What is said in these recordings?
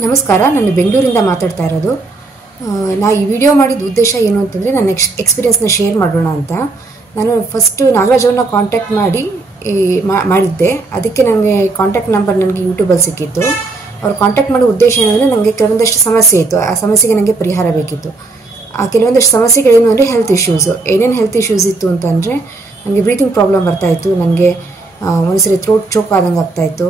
ನಮಸ್ಕಾರ, ನಾನು ಬೆಂಗಳೂರಿಂದ ಮಾತಾಡ್ತಾ ಇರೋದು. ನಾ ಈ ವಿಡಿಯೋ ಮಾಡಿದ ಉದ್ದೇಶ ಏನು ಅಂತಂದರೆ, ನನ್ನ ಎಕ್ಸ್ಪೀರಿಯನ್ಸ್ನ ಶೇರ್ ಮಾಡೋಣ ಅಂತ. ನಾನು ಫಸ್ಟು ನಾಗರಾಜ್ ಅವ್ರನ್ನ ಕಾಂಟ್ಯಾಕ್ಟ್ ಮಾಡಿದ್ದೆ. ಅದಕ್ಕೆ ನನಗೆ ಕಾಂಟ್ಯಾಕ್ಟ್ ನಂಬರ್ ನನಗೆ ಯೂಟ್ಯೂಬಲ್ಲಿ ಸಿಕ್ಕಿತ್ತು. ಅವ್ರು ಕಾಂಟ್ಯಾಕ್ಟ್ ಮಾಡೋ ಉದ್ದೇಶ ಏನಂದರೆ, ನನಗೆ ಕೆಲವೊಂದಷ್ಟು ಸಮಸ್ಯೆ ಇತ್ತು. ಆ ಸಮಸ್ಯೆಗೆ ನನಗೆ ಪರಿಹಾರ ಬೇಕಿತ್ತು. ಆ ಕೆಲವೊಂದಷ್ಟು ಸಮಸ್ಯೆಗಳೇನು ಅಂದರೆ ಹೆಲ್ತ್ ಇಶ್ಯೂಸು. ಏನೇನು ಹೆಲ್ತ್ ಇಶ್ಯೂಸ್ ಇತ್ತು ಅಂತಂದರೆ, ನನಗೆ ಬ್ರೀತಿಂಗ್ ಪ್ರಾಬ್ಲಮ್ ಬರ್ತಾಯಿತ್ತು, ನನಗೆ ಒಂದ್ಸರಿ ಥ್ರೋಟ್ ಚೋಕ್ ಆದಂಗೆ ಆಗ್ತಾಯಿತ್ತು,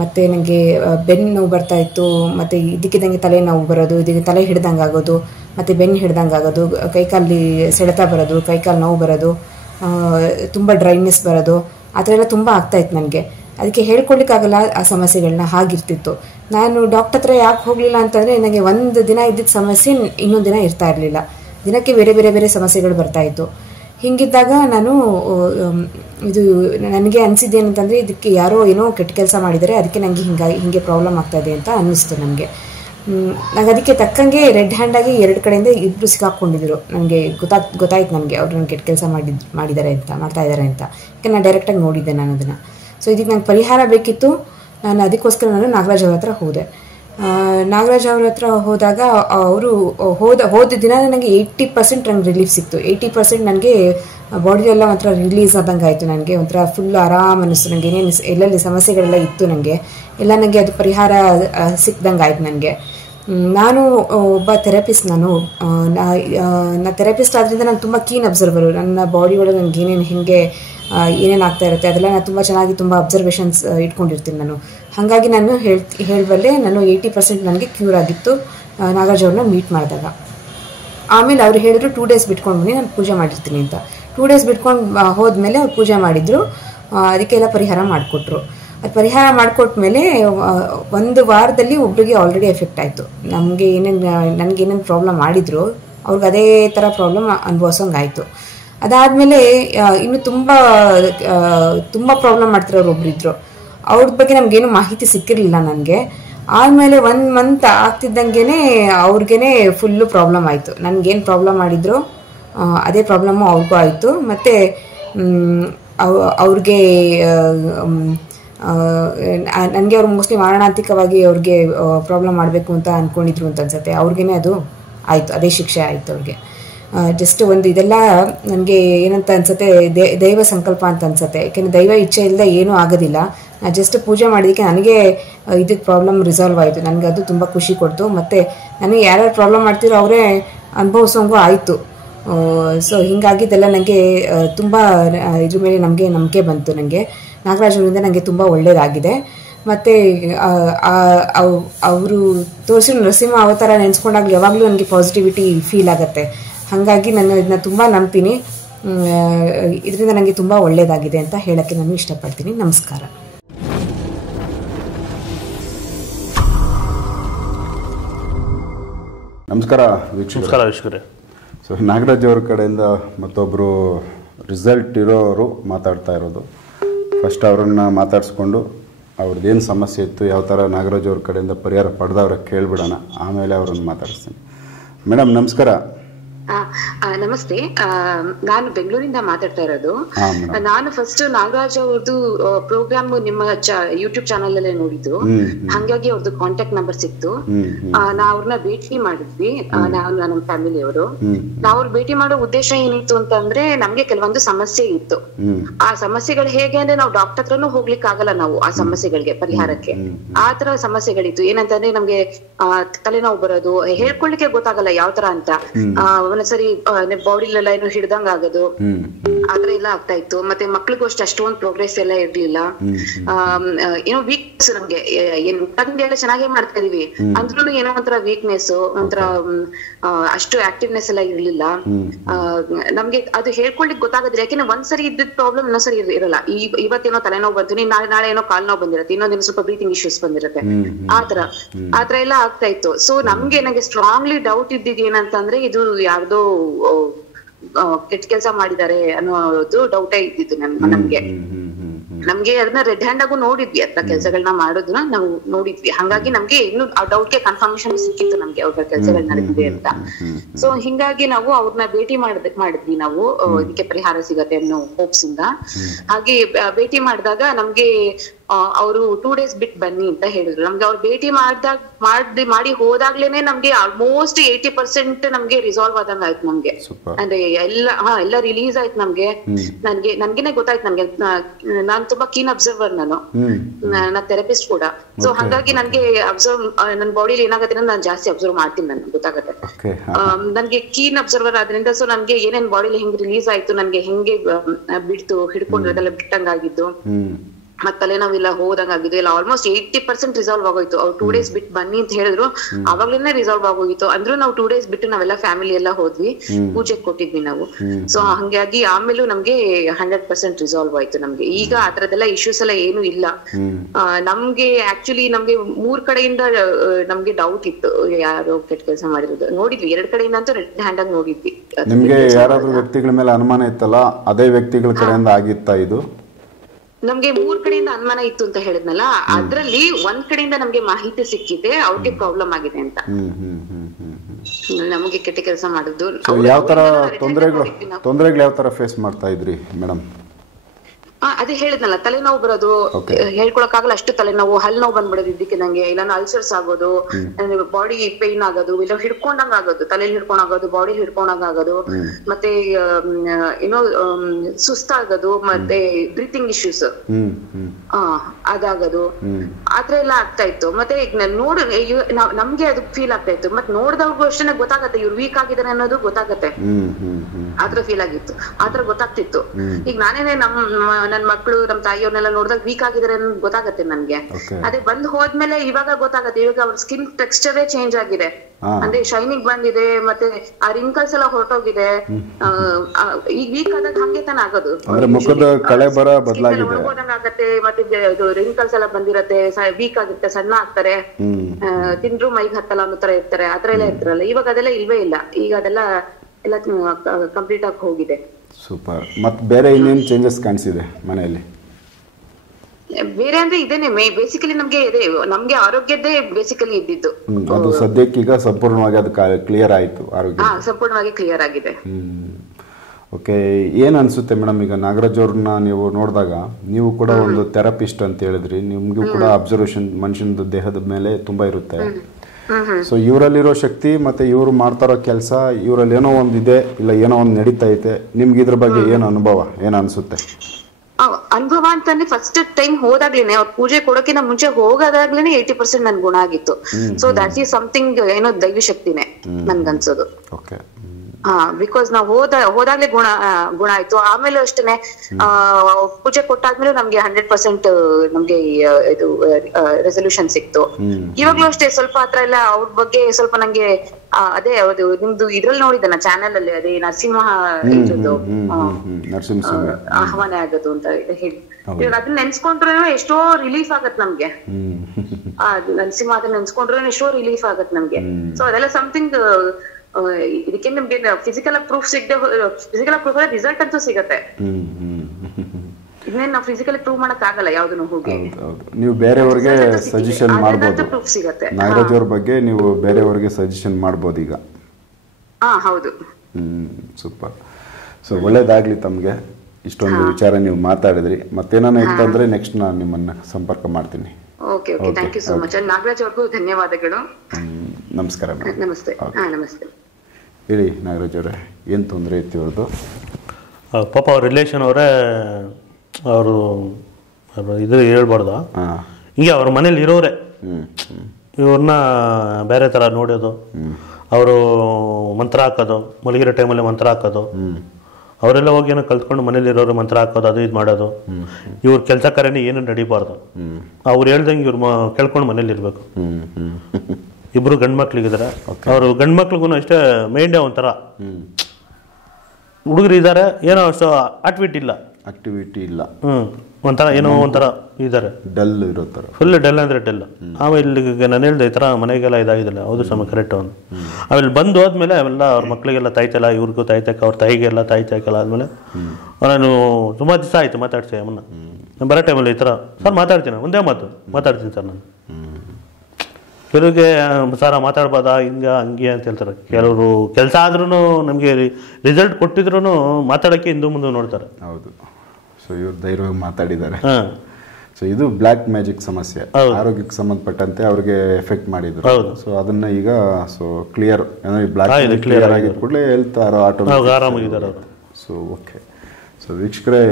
ಮತ್ತು ನನಗೆ ಬೆನ್ನು ನೋವು ಬರ್ತಾಯಿತ್ತು, ಮತ್ತು ಇದಕ್ಕಿದ್ದಂಗೆ ತಲೆ ನೋವು ಬರೋದು, ಇದಕ್ಕೆ ತಲೆ ಹಿಡ್ದಂಗೆ ಆಗೋದು, ಮತ್ತು ಬೆನ್ನು ಹಿಡ್ದಂಗೆ ಆಗೋದು, ಕೈಕಾಲಿ ಸೆಳೆತ ಬರೋದು, ಕೈಕಾಲು ನೋವು ಬರೋದು, ತುಂಬ ಡ್ರೈನೆಸ್ ಬರೋದು, ಆ ಥರ ಎಲ್ಲ ತುಂಬ ಆಗ್ತಾಯಿತ್ತು ನನಗೆ. ಅದಕ್ಕೆ ಹೇಳ್ಕೊಡ್ಲಿಕ್ಕಾಗಲ್ಲ ಆ ಸಮಸ್ಯೆಗಳನ್ನ, ಹಾಗಿರ್ತಿತ್ತು. ನಾನು ಡಾಕ್ಟರ್ ಹತ್ರ ಯಾಕೆ ಹೋಗಲಿಲ್ಲ ಅಂತಂದರೆ, ನನಗೆ ಒಂದು ದಿನ ಇದ್ದಿದ್ದ ಸಮಸ್ಯೆ ಇನ್ನೊಂದು ದಿನ ಇರ್ತಾ ಇರಲಿಲ್ಲ. ದಿನಕ್ಕೆ ಬೇರೆ ಬೇರೆ ಬೇರೆ ಸಮಸ್ಯೆಗಳು ಬರ್ತಾಯಿತ್ತು. ಹೀಗಿದ್ದಾಗ ನಾನು ಇದು ನನಗೆ ಅನಿಸಿದ್ದೇನಂತಂದರೆ, ಇದಕ್ಕೆ ಯಾರೋ ಏನೋ ಕೆಟ್ಟ ಕೆಲಸ ಮಾಡಿದ್ದಾರೆ, ಅದಕ್ಕೆ ನನಗೆ ಹೀಗೆ ಪ್ರಾಬ್ಲಮ್ ಆಗ್ತಾಯಿದೆ ಅಂತ ಅನ್ನಿಸ್ತು ನನಗೆ. ನನಗೆ ಅದಕ್ಕೆ ತಕ್ಕಂಗೆ ರೆಡ್ ಹ್ಯಾಂಡಾಗಿ ಎರಡು ಕಡೆಯಿಂದ ಇಬ್ಬರು ಸಿಕ್ಕಾಕ್ಕೊಂಡಿದ್ರು. ನನಗೆ ಗೊತ್ತಾಯ್ತು ನನಗೆ ಅವ್ರು ನನಗೆ ಕೆಟ್ಟ ಕೆಲಸ ಮಾಡ್ತಾ ಇದ್ದಾರೆ ಅಂತ. ಯಾಕೆ ನಾನು ಡೈರೆಕ್ಟಾಗಿ ನೋಡಿದ್ದೆ ನಾನು ಅದನ್ನು. ಸೊ ಇದಕ್ಕೆ ನಂಗೆ ಪರಿಹಾರ ಬೇಕಿತ್ತು. ನಾನು ಅದಕ್ಕೋಸ್ಕರ ನಾನು ನಾಗರಾಜ್ ಅವ್ರ ಹತ್ರ ಹೋದೆ. ನಾಗರಾಜ್ ಅವ್ರ ಹತ್ರ ಹೋದಾಗ ಅವರು ಹೋದ ದಿನ ನನಗೆ 80% ನನಗೆ ರಿಲೀಫ್ ಸಿಕ್ತು. 80% ನನಗೆ ಬಾಡಿಯೆಲ್ಲ ಒಂಥರ ರಿಲೀಸ್ ಆದಂಗೆ ಆಯಿತು. ನನಗೆ ಒಂಥರ ಫುಲ್ ಆರಾಮ್ ಅನ್ನಿಸ್ತು. ನನಗೆ ಏನೇನು ಎಲ್ಲೆಲ್ಲಿ ಸಮಸ್ಯೆಗಳೆಲ್ಲ ಇತ್ತು ಎಲ್ಲ ನನಗೆ ಅದು ಪರಿಹಾರ ಸಿಕ್ದಂಗೆ ಆಯ್ತು ನನಗೆ. ನಾನು ಒಬ್ಬ ಥೆರಪಿಸ್ಟ್. ನಾನು ಥೆರಪಿಸ್ಟ್ ಆದ್ದರಿಂದ ನಾನು ತುಂಬ ಕೀನ್ ಅಬ್ಸರ್ವರು. ನನ್ನ ಬಾಡಿ ಒಳಗೆ ನನಗೆ ಏನೇನು ಆಗ್ತಾ ಇರುತ್ತೆ ಅದೆಲ್ಲ ನಾನು ತುಂಬ ಚೆನ್ನಾಗಿ ತುಂಬ ಅಬ್ಸರ್ವೇಷನ್ಸ್ ಇಟ್ಕೊಂಡಿರ್ತೀನಿ ನಾನು. ಹಾಗಾಗಿ ನಾನು ಹೇಳಬಲ್ಲೆ, ನಾನು 80% ನನಗೆ ಕ್ಯೂರ್ ಆಗಿತ್ತು ನಾಗರಾಜ್ ಅವ್ರನ್ನ ಮೀಟ್ ಮಾಡಿದಾಗ. ಆಮೇಲೆ ಅವ್ರು ಹೇಳಿದ್ರು 2 days ಬಿಟ್ಕೊಂಡು ಬನ್ನಿ, ನಾನು ಪೂಜೆ ಮಾಡಿರ್ತೀನಿ ಅಂತ. 2 days ಬಿಟ್ಕೊಂಡು ಹೋದ್ಮೇಲೆ ಅವ್ರು ಪೂಜೆ ಮಾಡಿದ್ರು. ಅದಕ್ಕೆಲ್ಲ ಪರಿಹಾರ ಮಾಡಿಕೊಟ್ರು. ಅದು ಪರಿಹಾರ ಮಾಡಿಕೊಟ್ಮೇಲೆ 1 ವಾರದಲ್ಲಿ ಒಬ್ರಿಗೆ ಆಲ್ರೆಡಿ ಎಫೆಕ್ಟ್ ಆಯಿತು. ನನಗೇನೇನು ಪ್ರಾಬ್ಲಮ್ ಮಾಡಿದ್ರು ಅವ್ರಿಗೆ ಅದೇ ಥರ ಪ್ರಾಬ್ಲಮ್ ಅನುಭವಿಸೋಂಗೆ ಆಯಿತು. ಅದಾದಮೇಲೆ ಇನ್ನು ತುಂಬ ಪ್ರಾಬ್ಲಮ್ ಮಾಡ್ತಿರೋರು ಒಬ್ಬರಿದ್ರು. ಅವ್ರ ಬಗ್ಗೆ ನಮಗೇನು ಮಾಹಿತಿ ಸಿಕ್ಕಿರಲಿಲ್ಲ ನನಗೆ. ಆದಮೇಲೆ 1 month ಆಗ್ತಿದ್ದಂಗೆ ಅವ್ರಿಗೇ ಫುಲ್ಲು ಪ್ರಾಬ್ಲಮ್ ಆಯಿತು. ನನಗೇನು ಪ್ರಾಬ್ಲಮ್ ಮಾಡಿದ್ರು ಅದೇ ಪ್ರಾಬ್ಲಮ್ಮು ಅವ್ರಿಗೂ ಆಯಿತು. ಮತ್ತು ಅವ್ರಿಗೆ ನನಗೆ ಅವ್ರು ಮೋಸ್ಟ್ಲಿ ಮಾರಣಾಂತಿಕವಾಗಿ ಅವ್ರಿಗೆ ಪ್ರಾಬ್ಲಮ್ ಮಾಡಬೇಕು ಅಂತ ಅಂದ್ಕೊಂಡಿದ್ರು ಅಂತ ಅನ್ಸುತ್ತೆ. ಅವ್ರಿಗೇ ಅದು ಆಯಿತು, ಅದೇ ಶಿಕ್ಷೆ ಆಯಿತು ಅವ್ರಿಗೆ. ಜಸ್ಟ್ ಇದೆಲ್ಲ ನನಗೆ ಏನಂತ ಅನ್ಸುತ್ತೆ, ದೈವ ಸಂಕಲ್ಪ ಅಂತ ಅನ್ಸುತ್ತೆ. ಯಾಕೆಂದರೆ ದೈವ ಇಚ್ಛೆ ಇಲ್ಲದೆ ಏನೂ ಆಗೋದಿಲ್ಲ. ನಾನು ಜಸ್ಟ್ ಪೂಜೆ ಮಾಡಿದ್ದಕ್ಕೆ ನನಗೆ ಇದಕ್ಕೆ ಪ್ರಾಬ್ಲಮ್ ರಿಸಾಲ್ವ್ ಆಯಿತು. ನನಗೆ ಅದು ತುಂಬ ಖುಷಿ ಕೊಡ್ತು. ಮತ್ತು ನನಗೆ ಯಾರ್ಯಾರು ಪ್ರಾಬ್ಲಮ್ ಮಾಡ್ತಿರೋ ಅವರೇ ಅನುಭವಿಸೋಂಗೂ ಆಯಿತು. ಸೊ ಹೀಗಾಗಿದ್ದೆಲ್ಲ ನನಗೆ ತುಂಬ ಇದ್ರ ಮೇಲೆ ನಂಬಿಕೆ ಬಂತು. ನನಗೆ ನಾಗರಾಜ್ ಅವರಿಂದ ನನಗೆ ತುಂಬ ಒಳ್ಳೆಯದಾಗಿದೆ. ಮತ್ತು ಅವರು ತೋರಿಸಿದ ನರಸಿಂಹ ಅವತಾರ ನೆನೆಸ್ಕೊಂಡಾಗ ಯಾವಾಗಲೂ ನನಗೆ ಪಾಸಿಟಿವಿಟಿ ಫೀಲ್ ಆಗುತ್ತೆ. ಹಾಗಾಗಿ ನಾನು ಇದನ್ನ ತುಂಬ ನಂಬ್ತೀನಿ. ಇದರಿಂದ ನನಗೆ ತುಂಬ ಒಳ್ಳೆಯದಾಗಿದೆ ಅಂತ ಹೇಳೋಕ್ಕೆ ನಾನು ಇಷ್ಟಪಡ್ತೀನಿ. ನಮಸ್ಕಾರ. ನಮಸ್ಕಾರ ವೀಕ್ಷಕರೇ. ಸೊ ನಾಗರಾಜ್ ಅವ್ರ ಕಡೆಯಿಂದ ಮತ್ತೊಬ್ಬರು ರಿಸಲ್ಟ್ ಇರೋರು ಮಾತಾಡ್ತಾ ಇರೋದು. ಫಸ್ಟ್ ಅವರನ್ನು ಮಾತಾಡಿಸ್ಕೊಂಡು ಅವ್ರದ್ದೇನು ಸಮಸ್ಯೆ ಇತ್ತು, ಯಾವ ಥರ ನಾಗರಾಜ್ ಅವ್ರ ಕಡೆಯಿಂದ ಪರಿಹಾರ ಪಡೆದವ್ರ ಕೇಳಿಬಿಡೋಣ. ಆಮೇಲೆ ಅವ್ರನ್ನ ಮಾತಾಡಿಸ್ತೀನಿ. ಮೇಡಮ್ ನಮಸ್ಕಾರ. ನಮಸ್ತೆ. ನಾನು ಬೆಂಗಳೂರಿಂದ ಮಾತಾಡ್ತಾ ಇರೋದು. ನಾನು ಫಸ್ಟ್ ನಾಗರಾಜ್ ಅವ್ರದ್ದು ಪ್ರೋಗ್ರಾಮ್ ನಿಮ್ಮ ಯೂಟ್ಯೂಬ್ ಚಾನಲ್ ಅಲ್ಲೇ ನೋಡಿದ್ದು. ಹಂಗಾಗಿ ಅವ್ರದ್ದು ಕಾಂಟ್ಯಾಕ್ಟ್ ನಂಬರ್ ಸಿಕ್ತು. ನಾ ಅವ್ರನ್ನ ಭೇಟಿ ಮಾಡಿದ್ವಿ, ನಾವು ನಮ್ಮ ಫ್ಯಾಮಿಲಿ ಅವರು. ನಾವು ಅವ್ರ ಭೇಟಿ ಮಾಡೋ ಉದ್ದೇಶ ಏನಿತ್ತು ಅಂತಂದ್ರೆ, ನಮ್ಗೆ ಕೆಲವೊಂದು ಸಮಸ್ಯೆ ಇತ್ತು. ಆ ಸಮಸ್ಯೆಗಳು ಹೇಗೆ ಅಂದ್ರೆ, ನಾವು ಡಾಕ್ಟರ್ ಹತ್ರನೂ ಹೋಗ್ಲಿಕ್ಕೆ ಆಗಲ್ಲ ನಾವು ಆ ಸಮಸ್ಯೆಗಳಿಗೆ ಪರಿಹಾರಕ್ಕೆ. ಆ ತರ ಸಮಸ್ಯೆಗಳಿತ್ತು. ಏನಂತಂದ್ರೆ, ನಮ್ಗೆ ತಲೆನೋವು ಬರೋದು, ಹೇಳ್ಕೊಳ್ಲಿಕ್ಕೆ ಗೊತ್ತಾಗಲ್ಲ ಯಾವ ತರ ಅಂತ. ಒಂದ್ಸರಿ ಬಾಡಿಲೆಲ್ಲ ಏನೋ ಹಿಡ್ದಂಗ ಆಗೋದು, ಆತರ ಎಲ್ಲ ಆಗ್ತಾ ಇತ್ತು. ಮತ್ತೆ ಮಕ್ಳಿಗೂ ಅಷ್ಟೊಂದು ಪ್ರೋಗ್ರೆಸ್ ಎಲ್ಲ ಇರ್ಲಿಲ್ಲ. ಏನೋ ವೀಕ್ನೆಸ್, ನಮ್ಗೆ ಎಲ್ಲ ಚೆನ್ನಾಗೇ ಮಾಡ್ತಾ ಇದೀವಿ ಅಂದ್ರೂ ಏನೋ ಒಂಥರ ವೀಕ್ನೆಸ್, ಒಂಥರ ಅಷ್ಟು ಆಕ್ಟಿವ್ನೆಸ್ ಎಲ್ಲ ಇರ್ಲಿಲ್ಲ ನಮ್ಗೆ. ಅದು ಹೇಳ್ಕೊಳ್ಲಿಕ್ಕೆ ಗೊತ್ತಾಗೋದಿಲ್ಲ. ಯಾಕೆಂದ್ರೆ ಒಂದ್ಸರಿ ಇದ್ದಿದ್ ಪ್ರಾಬ್ಲಮ್ ಇನ್ನೊಂದ್ಸರಿ ಇರಲ್ಲ. ಇವತ್ತೇನೋ ತಲೆನೋವು ಬಂತು, ನಾಳೆ ಏನೋ ಕಾಲ್ ನೋವು ಬಂದಿರುತ್ತೆ, ಇನ್ನೊಂದಿನ ಸ್ವಲ್ಪ ಬ್ರೀತಿಂಗ್ ಇಶ್ಯೂಸ್ ಬಂದಿರುತ್ತೆ. ಆತರ ಎಲ್ಲ ಆಗ್ತಾ ಇತ್ತು. ಸೊ ನನಗೆ ಸ್ಟ್ರಾಂಗ್ಲಿ ಡೌಟ್ ಇದ್ದಿದ್ ಏನಂತಂದ್ರೆ, ಇದು ಯಾರ್ದೋ ಕೆಟ್ಟ ಕೆಲಸ ಮಾಡಿದ್ದಾರೆ ಅನ್ನೋದು ಡೌಟೇ ಇದ್ದಿದ್ದು ನಮ್ಗೆ ಅದನ್ನ ರೆಡ್ ಹ್ಯಾಂಡ್ ಆಗು ನೋಡಿದ್ವಿ, ಅದ್ರ ಕೆಲಸಗಳನ್ನ ಮಾಡೋದನ್ನ ನಾವು ನೋಡಿದ್ವಿ. ಹಾಗಾಗಿ ನಮ್ಗೆ ಇನ್ನು ಆ ಡೌಟ್ಗೆ ಕನ್ಫರ್ಮೇಶನ್ ಸಿಕ್ಕಿತ್ತು ನಮ್ಗೆ ಅವ್ರ ಕೆಲ್ಸಗಳು ನಡೆದಿದೆ ಅಂತ. ಸೊ ಹಿಂಗಾಗಿ ನಾವು ಅವ್ರನ್ನ ಭೇಟಿ ಮಾಡಿದ್ವಿ ನಾವು, ಇದಕ್ಕೆ ಪರಿಹಾರ ಸಿಗತ್ತೆ ಅನ್ನೋ ಹೋಪ್ಸ್ ಇಂದ. ಹಾಗೆ ಭೇಟಿ ಮಾಡಿದಾಗ ನಮ್ಗೆ ಅವರು 2 days ಬಿಟ್ಟು ಬನ್ನಿ ಅಂತ ಹೇಳಿದ್ರು. ನಮ್ಗೆ ಅವ್ರು ಭೇಟಿ ಮಾಡಿ ಹೋದಾಗ್ಲೇನೆ ನಮ್ಗೆ ಆಲ್ಮೋಸ್ಟ್ 80% ನಮ್ಗೆ ರಿಸಾಲ್ವ್ ಆದಂಗ ಆಯ್ತು. ನಮ್ಗೆ ಅಂದ್ರೆ ಎಲ್ಲ ರಿಲೀಸ್ ಆಯ್ತು. ನನ್ಗೆನೆ ಗೊತ್ತಾಯ್ತು. ನನ್ಗೆ ನಾನ್ ತುಂಬಾ ಕೀನ್ ಅಬ್ಸರ್ವರ್. ನಾನು ಥೆರಪಿಸ್ಟ್ ಕೂಡ. ಸೊ ಹಾಗಾಗಿ ನನ್ಗೆ ನನ್ ಬಾಡಿಲಿ ಏನಾಗತ್ತೆ ನಾನು ಜಾಸ್ತಿ ಅಬ್ಸರ್ವ್ ಮಾಡ್ತೀನಿ. ನನ್ಗೆ ಗೊತ್ತಾಗತ್ತೆ. ನನ್ಗೆ ಕೀನ್ ಅಬ್ಸರ್ವರ್ ಆದ್ರಿಂದ ಸೊ ನನ್ಗೆ ಏನೇನ್ ಬಾಡಿಲಿ ಹೆಂಗ್ ರಿಲೀಸ್ ಆಯ್ತು, ನನ್ಗೆ ಹೆಂಗೆ ಬಿಡ್ತು, ಹಿಡ್ಕೊಂಡಿರೋದೆಲ್ಲ ಬಿಟ್ಟಂಗಾಗಿದ್ದು, ಮತ್ ತಲೆನೋವಿಲ್ಲ ಹೋದಂಗಾಗಿದ್ದು ಎಲ್ಲ ಆಲ್ಮೋಸ್ಟ್ 80% ರಿಸಾಲ್ವ್ ಆಗೋಯ್ತು. ಅವ್ರು 2 days ಬಿಟ್ಟು ಬನ್ನಿ ಅಂತ ಹೇಳಿದ್ರು. ಅವಾಗ್ಲೇನೆ ರಿಸಾಲ್ವ್ ಆಗೋಗಿತ್ತು. ಅಂದ್ರೂ ನಾವು 2 days ಬಿಟ್ಟು ನಾವೆಲ್ಲ ಫ್ಯಾಮಿಲಿ ಎಲ್ಲ ಹೋದ್ವಿ, ಪೂಜೆ ಕೊಟ್ಟಿದ್ವಿ ನಾವು. ಸೊ ಹಂಗಾಗಿ ಆಮೇಲೂ ನಮ್ಗೆ 100% ರಿಸಾಲ್ವ್ ಆಯ್ತು. ನಮ್ಗೆ ಈಗ ಆತರದೆಲ್ಲ ಇಶ್ಯೂಸ್ ಎಲ್ಲ ಏನು ಇಲ್ಲ. ನಮ್ಗೆ ಆಕ್ಚುಲಿ ನಮ್ಗೆ 3 ಕಡೆಯಿಂದ ನಮ್ಗೆ ಡೌಟ್ ಇತ್ತು, ಯಾರು ಕೆಟ್ಟ ಕೆಲಸ ಮಾಡಿರೋದು. ನೋಡಿದ್ವಿ 2 ಕಡೆಯಿಂದ ಅಂತೂ ರೆಡ್ ಹ್ಯಾಂಡ್ ಆಗಿ ನೋಡಿದ್ವಿ. ನಿಮ್ಗೆ ಯಾರಾದ್ರೂ ವ್ಯಕ್ತಿಗಳ ಮೇಲೆ ಅನುಮಾನ ಇತ್ತಲ್ಲ, ಅದೇ ವ್ಯಕ್ತಿಗಳ ಕಡೆಯಿಂದ ಆಗಿತ್ತಾ ಇದು? ನಮ್ಗೆ 3 ಕಡೆಯಿಂದ ಅನುಮಾನ ಇತ್ತು ಅಂತ ಹೇಳಿದ್ನಲ್ಲ, ಅದ್ರಲ್ಲಿ 1 ಕಡೆಯಿಂದ ನಮ್ಗೆ ಮಾಹಿತಿ ಸಿಕ್ಕಿದೆ ಅವ್ರಿಗೆ ಪ್ರಾಬ್ಲಮ್ ಆಗಿದೆ ಅಂತ. ನಮಗೆ ಕೆಟ್ಟ ಕೆಲಸ ಮಾಡಿದ್ದು. ಯಾವ ತರ ತೊಂದರೆಗಳು ಯಾವ ತರ ಫೇಸ್ ಮಾಡ್ತಾ ಇದ್ರಿ ಮೇಡಮ್? ಅದೇ ಹೇಳಿದ್ನಲ್ಲ, ತಲೆನೋವು ಬರೋದು, ಹೇಳ್ಕೊಳಕ್ಕಾಗಲ್ಲ ಅಷ್ಟು ತಲೆನೋವು, ಹಲ್ ನೋವು ಬಂದ್ಬಿಡೋದು ಇದ್ದಕ್ಕಿದಂಗೆ, ಇಲ್ಲ ಅಲ್ಸರ್ಸ್ ಆಗೋದು, ಬಾಡಿ ಪೇನ್ ಆಗೋದು, ಇಲ್ಲ ಹಿಡ್ಕೊಂಡಂಗ ಆಗೋದು, ತಲೆಯಲ್ಲಿ ಹಿಡ್ಕೊಂಡಾಗೋದು, ಬಾಡಿ ಹಿಡ್ಕೊಂಡಂಗ ಆಗೋದು, ಮತ್ತೆ ಏನೋ ಸುಸ್ತಾಗೋದು, ಮತ್ತೆ ಬ್ರೀತಿಂಗ್ ಇಶ್ಯೂಸ್ ಅದಾಗೋದು, ಆತರ ಎಲ್ಲ ಆಗ್ತಾ ಇತ್ತು. ಮತ್ತೆ ನಮ್ಗೆ ಅದು ಫೀಲ್ ಆಗ್ತಾ ಇತ್ತು. ಮತ್ತೆ ನೋಡಿದವ್ರಿಗೂ ಅಷ್ಟೇ ಗೊತ್ತಾಗತ್ತೆ ಇವ್ರು ವೀಕ್ ಆಗಿದ್ದಾರೆ ಅನ್ನೋದು ಗೊತ್ತಾಗತ್ತೆ. ಆತರ ಫೀಲ್ ಆಗಿತ್ತು, ಆತರ ಗೊತ್ತಾಗ್ತಿತ್ತು. ಈಗ ನಾನೇನೆ ನನ್ ಮಕ್ಳು ನಮ್ ತಾಯಿಯವ್ರನ್ನೆಲ್ಲ ನೋಡಿದಾಗ ವೀಕ್ ಆಗಿದ್ದಾರೆ ಅನ್ನೋದು ಗೊತ್ತಾಗತ್ತೆ ನನ್ಗೆ. ಅದೇ ಬಂದ್ ಹೋದ್ಮೇಲೆ ಇವಾಗ ಗೊತ್ತಾಗತ್ತೆ. ಇವಾಗ ಅವ್ರ ಸ್ಕಿನ್ ಟೆಕ್ಸ್ಚರೇ ಚೇಂಜ್ ಆಗಿದೆ. ಅಂದ್ರೆ ಶೈನಿಂಗ್ ಬಂದಿದೆ, ಮತ್ತೆ ಆ ರಿಂಕಲ್ಸ್ ಎಲ್ಲ ಹೊರಟೋಗಿದೆ. ಈಗ ವೀಕ್ ಆದಾಗ ಹಂಗೆ ತಾನ ಆಗೋದು, ಆಗತ್ತೆ. ಮತ್ತೆ ರಿಂಕಲ್ಸ್ ಎಲ್ಲ ಬಂದಿರತ್ತೆ, ವೀಕ್ ಆಗುತ್ತೆ, ಸಣ್ಣ ಆಗ್ತಾರೆ, ತಿಂದ್ರು ಮೈಗೆ ಹತ್ತಲ್ಲ ಅನ್ನೋ ತರ ಇರ್ತಾರೆ. ಆತರ ಎಲ್ಲ ಇರ್ತಾರಲ್ಲ, ಇವಾಗ ಅದೆಲ್ಲ ಇಲ್ವೇ ಇಲ್ಲ. ಈಗ ಅದೆಲ್ಲ ಕಂಪ್ಲೀಟ್ ಆಗಿ ಹೋಗಿದೆ. ಸೂಪರ್. ಮತ್ತೆ ಬೇರೆ ಇನ್ನೇನು ಚೇಂಜಸ್ ಕಾಣಿಸಿದೆ ಮನೆಯಲ್ಲಿ? ಬೇರೆ ಅಂದ್ರೆ ಇದೇನೆ ಬೇಸಿಕಲಿ ನಮ್ಗೆ ಆರೋಗ್ಯದ್ದೇ ಬೇಸಿಕಲಿ ಇದ್ದಿದ್ದು. ಅದು ಸದ್ಯಕ್ಕೀಗ ಸಂಪೂರ್ಣವಾಗಿ ಅದು ಕ್ಲಿಯರ್ ಆಯ್ತು, ಆರೋಗ್ಯ ಸಂಪೂರ್ಣವಾಗಿ ಕ್ಲಿಯರ್ ಆಗಿದೆ. ಓಕೆ. ಏನ್ ಅನ್ಸುತ್ತೆ ಮೇಡಮ್, ಈಗ ನಾಗರಾಜ್ ಅವ್ರನ್ನ ನೀವು ನೋಡಿದಾಗ, ನೀವು ಕೂಡ ಒಂದು ಥೆರಪಿಸ್ಟ್ ಅಂತ ಹೇಳಿದ್ರಿ, ನಿಮ್ಗೂ ಕೂಡ ಅಬ್ಸರ್ವೇಷನ್ ಮನುಷ್ಯನ ದೇಹದ ಮೇಲೆ ತುಂಬಾ ಇರುತ್ತೆ. ಸೊ ಇವರಲ್ಲಿರೋ ಶಕ್ತಿ ಮತ್ತೆ ಇವರು ಮಾಡ್ತಾರೋ ಕೆಲಸ, ಇವರಲ್ಲಿ ಏನೋ ಒಂದು ಇದೆ, ಇಲ್ಲ ಏನೋ ಒಂದು ನಡೀತಾ ಐತೆ, ನಿಮ್ಗೆ ಇದ್ರ ಬಗ್ಗೆ ಏನು ಅನುಭವ, ಏನ್ ಅನ್ಸುತ್ತೆ? ಅನುಭವ ಅಂತಂದ್ರೆ ಫಸ್ಟ್ ಟೈಮ್ ಹೋದಾಗ್ಲೇನೆ, ಅವ್ರ ಪೂಜೆ ಕೊಡೋಕಿನ ಮುಂಚೆ ಹೋಗೋದಾಗ್ಲೇನೆ 80% ನನ್ ಗುಣ ಆಗಿತ್ತು. ಸೊ ದಟ್ ಈಸ್ ಸಮಥಿಂಗ್, ಏನೋ ದೈವಿ ಶಕ್ತಿನೇ ನನ್ಗನ್ಸೋದು. ಬಿಕಾಸ್ ನಾವ್ ಹೋದಾಗ್ಲೇ ಗುಣ ಆಯ್ತು. ಆಮೇಲೆ ಅಷ್ಟೇನೆ ಪೂಜೆ ಕೊಟ್ಟಾದ್ಮೇಲೆ ನಮ್ಗೆ 100% ನಮ್ಗೆ ಇದು ರೆಸಲ್ಯೂಷನ್ ಸಿಕ್ತು. ಇವಾಗ್ಲೂ ಅಷ್ಟೇ ಸ್ವಲ್ಪ ಹತ್ರ ಎಲ್ಲ ಅವ್ರ ಬಗ್ಗೆ ಸ್ವಲ್ಪ ನಂಗೆ ಅದೇ ಅದು ನಿಮ್ದು ಇದ್ರಲ್ಲಿ ನೋಡಿದ್ದೆ ನಾ ಚಾನೆಲ್ ಅಲ್ಲಿ, ಅದೇ ನರಸಿಂಹ ಇದ್ರದ್ದು ಆಹ್ವಾನ ಆಗೋದು ಅಂತ ಹೇಳಿ, ಇವಾಗ ಅದನ್ನ ನೆನ್ಸ್ಕೊಂಡ್ರೆ ಎಷ್ಟೋ ರಿಲೀಫ್ ಆಗತ್ ನಮ್ಗೆ. ನರಸಿಂಹ ಅದನ್ನ ನೆನ್ಸ್ಕೊಂಡ್ರೆ ಎಷ್ಟೋ ರಿಲೀಫ್ ಆಗತ್ ನಮ್ಗೆ. ಸೊ ಅದೆಲ್ಲ ಸಮಥಿಂಗ್. ಇದಕ್ಕೆ ನಿಮ್ಗೆ ಫಿಸಿಕಲ್ ಪ್ರೂಫ್ ರಿಸಲ್ಟ್ ಅಂತೂ ಸಿಗತ್ತೆ. ಇದನ್ನೇನು ನಾವು ಫಿಸಿಕಲಿ ಪ್ರೂವ್ ಮಾಡಕ್ ಆಗಲ್ಲ ಯಾವ್ದನ್ನು ಹೋಗಿ. ನೀವು ಬೇರೆಯವ್ರಿಗೆ ಸಜೆಷನ್ ಮಾಡಬಹುದು, ಪ್ರೂಫ್ ಸಿಗತ್ತೆ. ನಾಗರಾಜ್ ಅವ್ರ ಬಗ್ಗೆ ನೀವು ಬೇರೆಯವ್ರಿಗೆ ಸಜೆಷನ್ ಮಾಡಬಹುದು ಈಗ. ಹೌದು. ಸೂಪರ್. ಸೊ ಒಳ್ಳೇದಾಗ್ಲಿ ತಮ್ಗೆ. ಇಷ್ಟೊಂದು ವಿಚಾರ ನೀವು ಮಾತಾಡಿದ್ರಿ. ಮತ್ತೇನಾನ ಇತ್ತಂದ್ರೆ ನೆಕ್ಸ್ಟ್ ನಾನು ನಿಮ್ಮನ್ನ ಸಂಪರ್ಕ ಮಾಡ್ತೀನಿ. Okay, thank you so much. Nagaraj ಅವ್ರಿಗೂ ಧನ್ಯವಾದಗಳು. ನಮಸ್ಕಾರ. ನಮಸ್ತೆ. ನಮಸ್ತೆ. ಹೇಳಿ ನಾಗರಾಜ್ ಅವರೇ, ಏನು ತೊಂದರೆ ಇತ್ತು ಇವ್ರದ್ದು? ಪಾಪ ಅವ್ರ ರಿಲೇಷನ್ ಅವರೇ, ಅವರು ಇದು ಹೇಳ್ಬಾರ್ದು, ಹಿಂಗೆ ಅವ್ರ ಮನೇಲಿ ಇರೋರೆ ಇವ್ರನ್ನ ಬೇರೆ ಥರ ನೋಡೋದು, ಅವರು ಮಂತ್ರ ಹಾಕೋದು, ಮಲಗಿರೋ ಟೈಮಲ್ಲಿ ಮಂತ್ರ ಹಾಕೋದು, ಅವರೆಲ್ಲ ಹೋಗಿ ಏನೋ ಕಲ್ತ್ಕೊಂಡು ಮನೇಲಿರೋರು ಮಂತ್ರ ಹಾಕೋದು, ಅದು ಇದು ಮಾಡೋದು. ಇವ್ರ ಕೆಲಸ ಕಾರ್ಯನೇ ಏನು ನಡೀಬಾರ್ದು. ಅವ್ರು ಹೇಳ್ದಂಗೆ ಇವ್ರು ಕೇಳ್ಕೊಂಡು ಮನೇಲಿ ಇರ್ಬೇಕು. ಇಬ್ರು ಗಂಡು ಮಕ್ಳಿಗಿದ್ದಾರೆ. ಅವರು ಗಂಡು ಮಕ್ಳಿಗೂ ಅಷ್ಟೇ ಮೈಂಡೇ ಒಂಥರ, ಹುಡುಗರು ಇದ್ದಾರೆ, ಏನೋ ಅಷ್ಟು ಆಕ್ಟಿವಿಟಿ ಇಲ್ಲ, ಒಂಥರ ಏನೋ ಒಂಥರ ಇದ್ದಾರೆ, ಡಲ್ ಇರೋ ಥರ, ಫುಲ್ ಡಲ್ ಅಂದ್ರೆ ಡಲ್. ಆಮೇಲೆ ನಾನು ಹೇಳ್ದೆ ಈ ಥರ ಮನೆಗೆಲ್ಲ ಇದಾಗಿದ್ದಲ್ಲ, ಹೌದು ಸಮ ಕರೆಕ್ಟ್ ಅವನು. ಆಮೇಲೆ ಬಂದು ಹೋದ್ಮೇಲೆ ಅವೆಲ್ಲ ಅವ್ರ ಮಕ್ಳಿಗೆಲ್ಲ ತಾಯ್ತಲ್ಲ, ಇವ್ರಿಗೂ ತಾಯ್ತಕ್ಕ, ಅವ್ರ ತಾಯಿಗೆಲ್ಲ ತಾಯ್ತಕ್ಕಲ್ಲ. ಆದ್ಮೇಲೆ ನಾನು ತುಂಬ ದಿವಸ ಆಯ್ತು ಮಾತಾಡ್ತೀನಿ ಅಮ್ಮನ್ನ. ನಾನು ಬರೋ ಟೈಮಲ್ಲಿ ಈ ಥರ ಸರ್ ಮಾತಾಡ್ತೀನಿ, ಒಂದೇ ಮಾತು ಮಾತಾಡ್ತೀನಿ ಸರ್ ನಾನು. ಕೆಲವ್ರಿಗೆ ಸರ ಮಾತಾಡ್ಬೋದಾ ಹಂಗೆ ಅಂತ ಹೇಳ್ತಾರೆ. ಕೆಲವರು ಕೆಲಸ ಆದ್ರೂ ನಮಗೆ ರಿಸಲ್ಟ್ ಕೊಟ್ಟಿದ್ರು ಮಾತಾಡೋಕ್ಕೆ ಹಿಂದೆ ಮುಂದೆ ನೋಡ್ತಾರೆ. ಹೌದು. ಸೊ ಇವ್ರು ಧೈರ್ಯವಾಗಿ ಮಾತಾಡಿದ್ದಾರೆ. ಸೊ ಇದು ಬ್ಲ್ಯಾಕ್ ಮ್ಯಾಜಿಕ್ ಸಮಸ್ಯೆ, ಆರೋಗ್ಯಕ್ಕೆ ಸಂಬಂಧಪಟ್ಟಂತೆ ಅವ್ರಿಗೆ ಎಫೆಕ್ಟ್ ಮಾಡಿದ್ರು. ಸೊ ಅದನ್ನ ಈಗ ಸೊ ಕ್ಲಿಯರ್, ಬ್ಲ್ಯಾಕ್ ಕ್ಲಿಯರ್ ಆಗಿದ ಕೂಡಲೇ ಹೇಳ್ತಾರೋ ಆಟೋಮೆಟಿಕ್. So okay. ಸೊ ವೀಕ್ಷಕರೇ,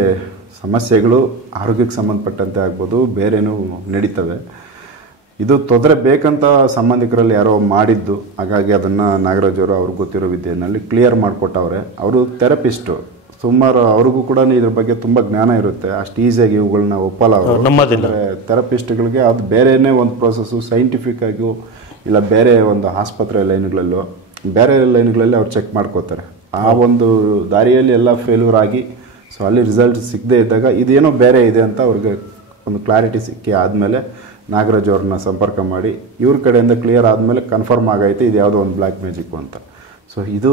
ಸಮಸ್ಯೆಗಳು ಆರೋಗ್ಯಕ್ಕೆ ಸಂಬಂಧಪಟ್ಟಂತೆ ಆಗ್ಬೋದು, ಬೇರೆನೂ ನಡೀತವೆ. ಇದು ತೊಂದರೆ ಬೇಕಂತ ಸಂಬಂಧಿಕರಲ್ಲಿ ಯಾರೋ ಮಾಡಿದ್ದು, ಹಾಗಾಗಿ ಅದನ್ನು ನಾಗರಾಜ್ ಅವರು ಅವ್ರಿಗೆ ಗೊತ್ತಿರೋ ವಿದ್ಯೆಯಲ್ಲಿ ಕ್ಲಿಯರ್ ಮಾಡಿಕೊಟ್ಟವ್ರೆ. ಅವರು ಥೆರಪಿಸ್ಟು, ಸುಮಾರು ಅವ್ರಿಗೂ ಕೂಡ ಇದ್ರ ಬಗ್ಗೆ ತುಂಬ ಜ್ಞಾನ ಇರುತ್ತೆ. ಅಷ್ಟು ಈಸಿಯಾಗಿ ಇವುಗಳನ್ನ ಒಪ್ಪಲ್ಲ ಅವರು. ಥೆರಪಿಸ್ಟ್ಗಳಿಗೆ ಅದು ಬೇರೆಯೇ ಒಂದು ಪ್ರೋಸೆಸ್ಸು, ಸೈಂಟಿಫಿಕ್ ಆಗಿಯೂ ಇಲ್ಲ ಬೇರೆ ಒಂದು ಆಸ್ಪತ್ರೆ ಲೈನ್ಗಳಲ್ಲೋ ಬೇರೆ ಲೈನ್ಗಳಲ್ಲಿ ಅವ್ರು ಚೆಕ್ ಮಾಡ್ಕೋತಾರೆ. ಆ ಒಂದು ದಾರಿಯಲ್ಲಿ ಎಲ್ಲ ಫೇಲ್ಯೂರ್ ಆಗಿ ಸೊ ಅಲ್ಲಿ ರಿಸಲ್ಟ್ ಸಿಗದೆ ಇದ್ದಾಗ ಇದೇನೋ ಬೇರೆ ಇದೆ ಅಂತ ಅವ್ರಿಗೆ ಒಂದು ಕ್ಲಾರಿಟಿ ಸಿಕ್ಕಿ ಆದಮೇಲೆ ನಾಗರಾಜ್ ಅವ್ರನ್ನ ಸಂಪರ್ಕ ಮಾಡಿ ಇವ್ರ ಕಡೆಯಿಂದ ಕ್ಲಿಯರ್ ಆದಮೇಲೆ ಕನ್ಫರ್ಮ್ ಆಗೈತೆ ಇದು ಯಾವುದೋ ಒಂದು ಬ್ಲ್ಯಾಕ್ ಮ್ಯಾಜಿಕ್ಕು ಅಂತ. ಸೊ ಇದು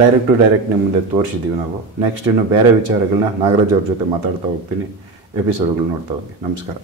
ಡೈರೆಕ್ಟ್ ಟು ಡೈರೆಕ್ಟ್ ನಿಮ್ಮ ಮುಂದೆ ತೋರಿಸಿದ್ದೀವಿ ನಾವು. ನೆಕ್ಸ್ಟ್ ಇನ್ನು ಬೇರೆ ವಿಚಾರಗಳನ್ನ ನಾಗರಾಜ್ ಅವ್ರ ಜೊತೆ ಮಾತಾಡ್ತಾ ಹೋಗ್ತೀನಿ, ಎಪಿಸೋಡ್ಗಳು ನೋಡ್ತಾ ಹೋಗಿ. ನಮಸ್ಕಾರ.